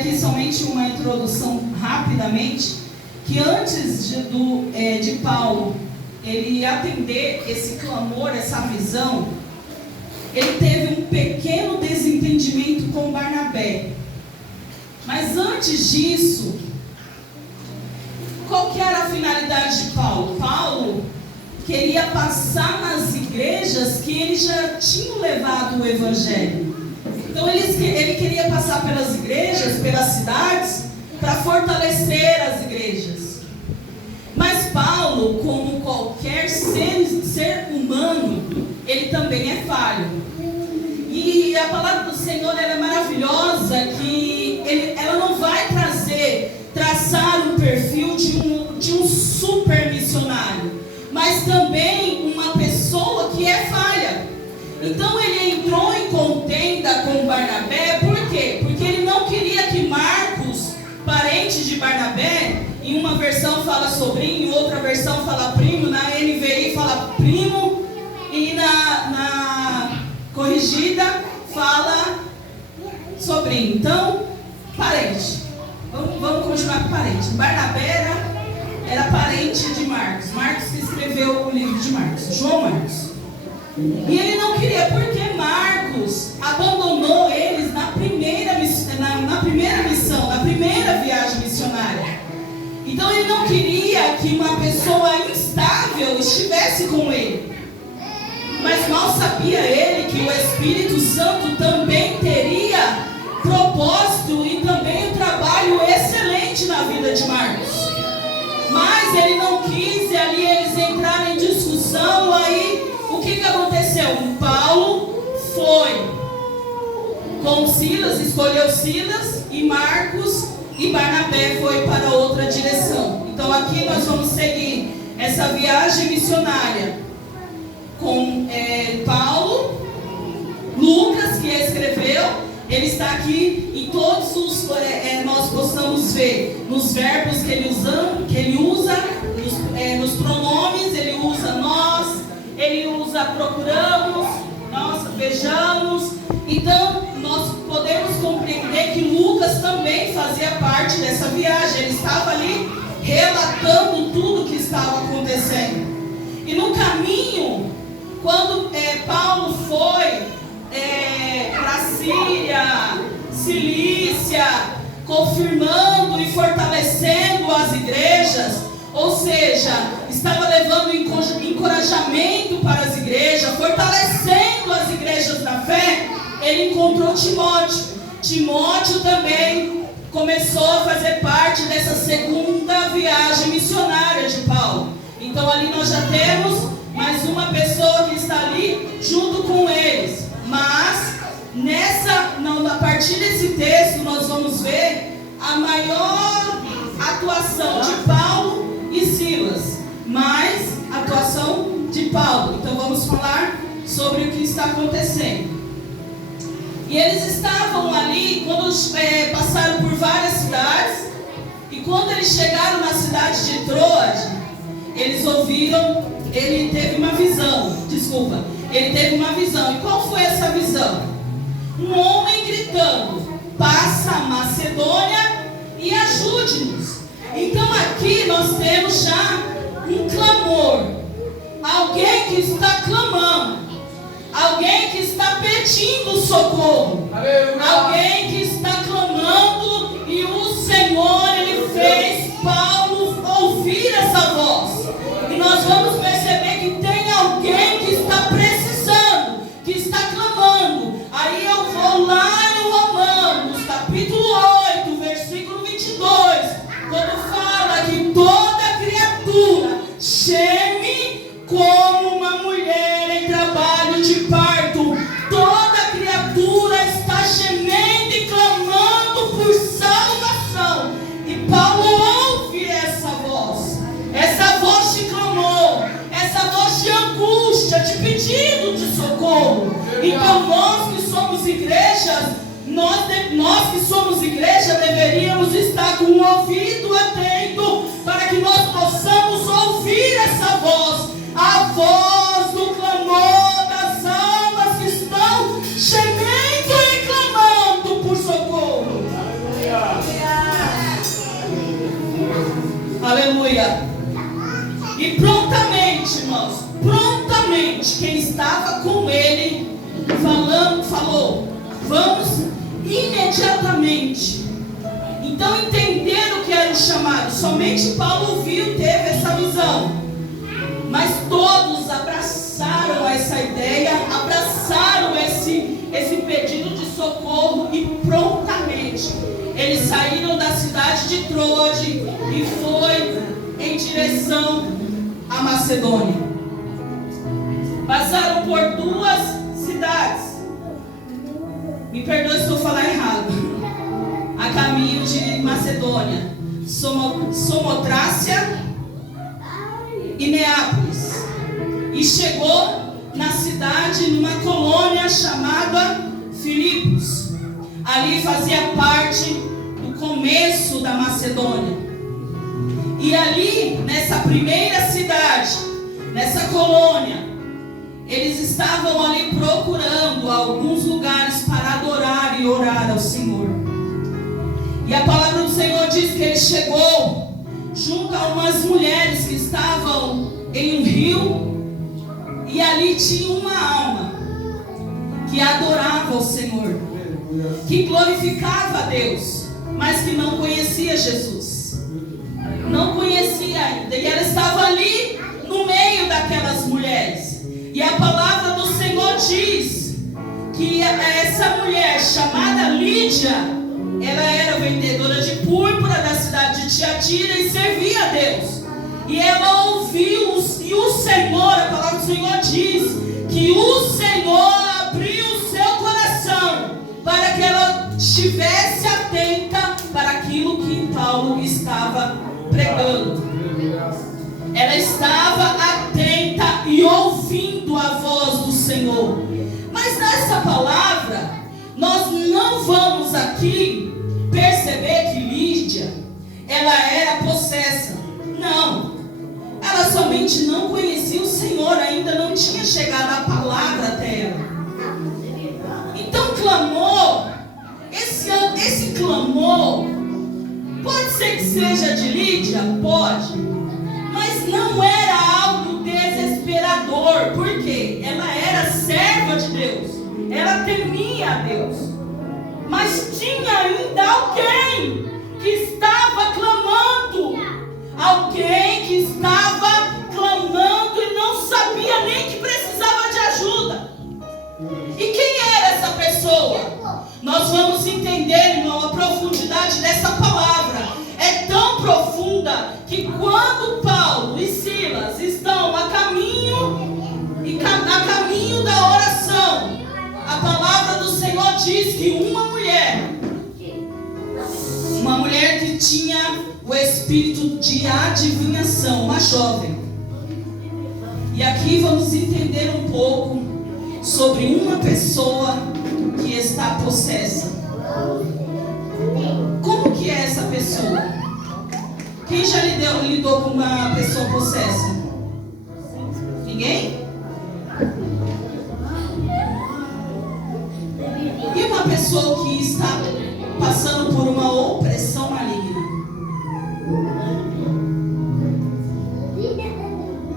aqui somente uma introdução rapidamente, que antes de Paulo ele atender esse clamor, essa visão, ele teve um pequeno desentendimento com Barnabé. Mas antes disso, qual que era a finalidade de Paulo? Paulo queria passar nas igrejas que ele já tinha levado o evangelho. Então ele queria passar pelas igrejas, pelas cidades, para fortalecer as igrejas. Mas Paulo, como qualquer ser humano, ele também é falho. E a palavra do Senhor ela é maravilhosa, que ela não vai traçar um perfil de um super missionário, mas também uma pessoa que é falha. Então ele entrou em contenda com Barnabé, por quê? Porque ele não queria que Marcos, parente de Barnabé, em uma versão fala sobrinho, em outra versão fala primo, na NVI fala primo, e na corrigida fala sobrinho. Então, parente. Vamos continuar com parente. Barnabé era parente de Marcos. Marcos que escreveu o livro de Marcos, João Marcos. E ele não queria, porque Marcos abandonou eles na primeira missão, na primeira viagem missionária. Então ele não queria que uma pessoa instável estivesse com ele. Mas mal sabia ele que o Espírito Santo também teria propósito e também um trabalho excelente na vida de Marcos. Mas ele não quis, e ali eles entraram em discussão. Aí o que aconteceu? Paulo foi com Silas, escolheu Silas, e Marcos e Barnabé foi para outra direção. Então aqui nós vamos seguir essa viagem missionária com Paulo, Lucas que escreveu. Ele está aqui em todos os, nós possamos ver nos verbos que ele usa, nos pronomes, ele usa nós, ele usa procuramos, nós vejamos. Então nós podemos compreender que Lucas também fazia parte dessa viagem. Ele estava ali relatando tudo o que estava acontecendo. E no caminho, quando Paulo foi para Síria, Cilícia, confirmando e fortalecendo as igrejas, ou seja, estava levando encorajamento para as igrejas, fortalecendo as igrejas da fé, ele encontrou Timóteo. Timóteo também começou a fazer parte dessa segunda viagem missionária de Paulo. Então ali nós já temos mais uma pessoa que está ali junto com eles. Mas a partir desse texto nós vamos ver a maior atuação de Paulo e Silas, mais atuação de Paulo. Então vamos falar sobre o que está acontecendo. E eles estavam ali, quando passaram por várias cidades, e quando eles chegaram na cidade de Troade, eles ouviram, ele teve uma visão. E qual foi essa visão? Um homem gritando: passa a Macedônia e ajude-nos. Então aqui nós temos já um clamor. Alguém que está clamando. Alguém que está pedindo socorro. Alguém que está clamando, e o Senhor, ele fez Paulo ouvir essa voz. E nós vamos perceber que tem alguém que está precisando, que está clamando. Aí eu vou lá em Romanos, capítulo 8, versículo 22, quando fala que toda criatura geme como uma mulher em trabalho de parto. Toda criatura está gemendo e clamando por salvação. E Paulo ouve essa voz de clamor, essa voz de angústia, de pedido de socorro. Então nós que somos igreja, deveríamos estar com o ouvido atento, para que nós possamos ouvir essa voz, a voz do clamor das almas que estão gemendo e clamando por socorro. Aleluia. E prontamente, irmãos, prontamente, quem estava com ele falou, vamos imediatamente. Então entenderam o que era o chamado. Somente Paulo ouviu, teve essa visão. Mas todos abraçaram essa ideia, abraçaram esse pedido de socorro e prontamente eles saíram da cidade de Troade e foi em direção à Macedônia. Passaram por 2 cidades. Me perdoe se eu falar errado. A caminho de Macedônia, Samotrácia e Neápolis. E chegou na cidade, numa colônia chamada Filipos. Ali fazia parte do começo da Macedônia. E ali, nessa primeira cidade, nessa colônia, eles estavam ali procurando alguns lugares para adorar e orar ao Senhor. E a palavra do Senhor diz que ele chegou junto a umas mulheres que estavam em um rio, e ali tinha uma alma que adorava o Senhor, que glorificava a Deus, mas que não conhecia Jesus. Não conhecia ainda. E ela estava ali no meio daquelas mulheres. E a palavra do Senhor diz que essa mulher chamada Lídia, ela era vendedora de púrpura da cidade de Tiatira e servia a Deus. E ela ouviu, e o Senhor, a palavra do Senhor diz que o Senhor abriu o seu coração para que ela estivesse atenta para aquilo que Paulo estava pregando. Ela estava atenta e ouvindo a voz do Senhor. Mas nessa palavra, nós não vamos aqui perceber que Lídia, ela era possessa. Não. Ela somente não conhecia o Senhor, ainda não tinha chegado a palavra até ela. Então clamor, esse clamor, pode ser que seja de Lídia? Pode. Mas não era algo desesperador. Por quê? Ela era serva de Deus. Ela temia a Deus. Mas tinha ainda alguém que estava clamando. Alguém que estava clamando e não sabia nem que precisava de ajuda. E quem era essa pessoa? Nós vamos entender, irmão, a profundidade dessa palavra. É tão profunda que quando Paulo e Silas estão a caminho da oração, a palavra do Senhor diz que uma mulher que tinha o espírito de adivinhação, uma jovem. E aqui vamos entender um pouco sobre uma pessoa que está possessa. Como que é essa pessoa? Quem já lidou com uma pessoa possessa? Ninguém? E uma pessoa que está passando por uma opressão maligna?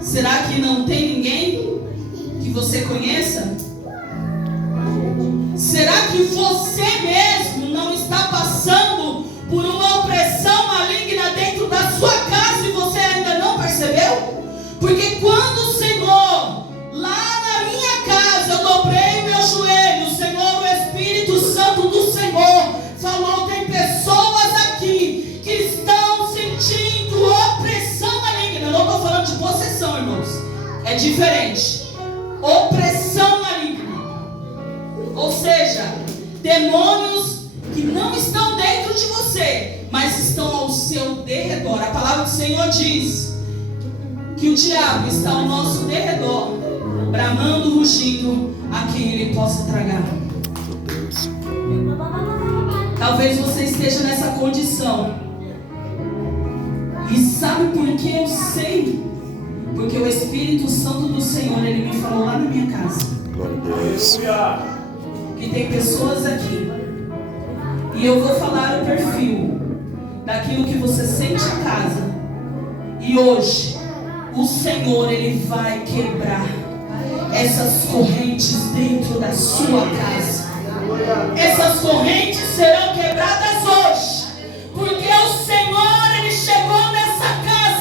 Será que não tem ninguém que você conheça? Será que você mesmo não está passando por uma opressão maligna dentro da sua casa e você ainda não percebeu? Porque quando o Senhor, lá na minha casa, eu dobrei meu joelho, o Senhor, o Espírito Santo do Senhor falou: tem pessoas aqui que estão sentindo opressão maligna. Eu não estou falando de possessão, irmãos, é diferente. Opressão maligna, ou seja, demônios que não estão dentro de você, mas estão ao seu derredor. A palavra do Senhor diz que o diabo está ao nosso derredor, bramando, rugindo, a quem ele possa tragar. Talvez você esteja nessa condição. E sabe por que eu sei? Porque o Espírito Santo do Senhor, ele me falou lá na minha casa. Glória a Deus. Que tem pessoas aqui, e eu vou falar o perfil daquilo que você sente em casa, E hoje o Senhor, Ele vai quebrar essas correntes dentro da sua casa. Essas correntes serão